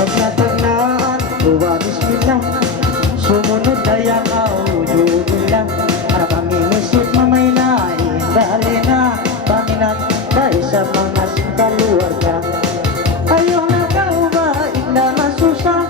Pag nataglaan, buwanis nila, sumunod ay ang audio nila. Para kami misip mamay na, dali na, paminat dahil sa mga sintaluwag ka. Ayaw na kaubain na masusa,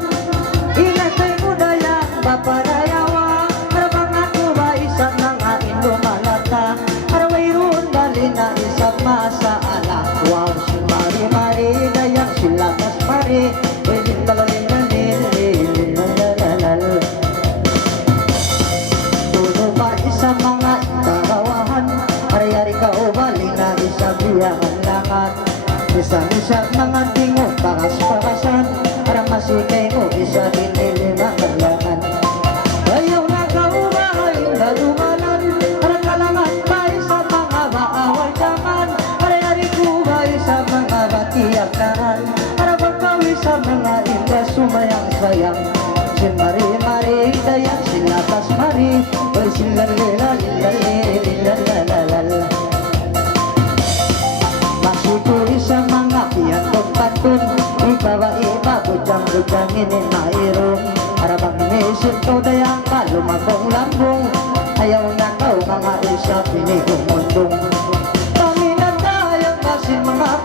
inatay mo daya, paparayawa. Para mga kubay sa mga inumalata, para mayroon dali na isang masaala. Wow, si Mari Mari, dayang sila kas Mari, pwedeng talagang nanililililililililil. Puno pa isa mga ikawahan, ari-ari ka o bali na isabihan lahat. Isa-isa mga tingo, pakas-pakasan, para masikay mo isa dinilima kalakan. Ayaw na kaubahay na lumalan, para kalangan tayo sa mga maawal daman. Ari-ari kubay sa mga batiyakan, para pagkawi sa mga inda sumayang-sayang. Si Mari Mari, dayang sila kas Mari, oy sila lilalilalalilalalal. Masipuri sa mga piyantong-pantun, ibawa-iba, bujang-bujangin mayroon. Para bang inisip ko dayang kalumabong lambong, ayaw na kau mga isa pinigumundong. Paminat dayang basin mga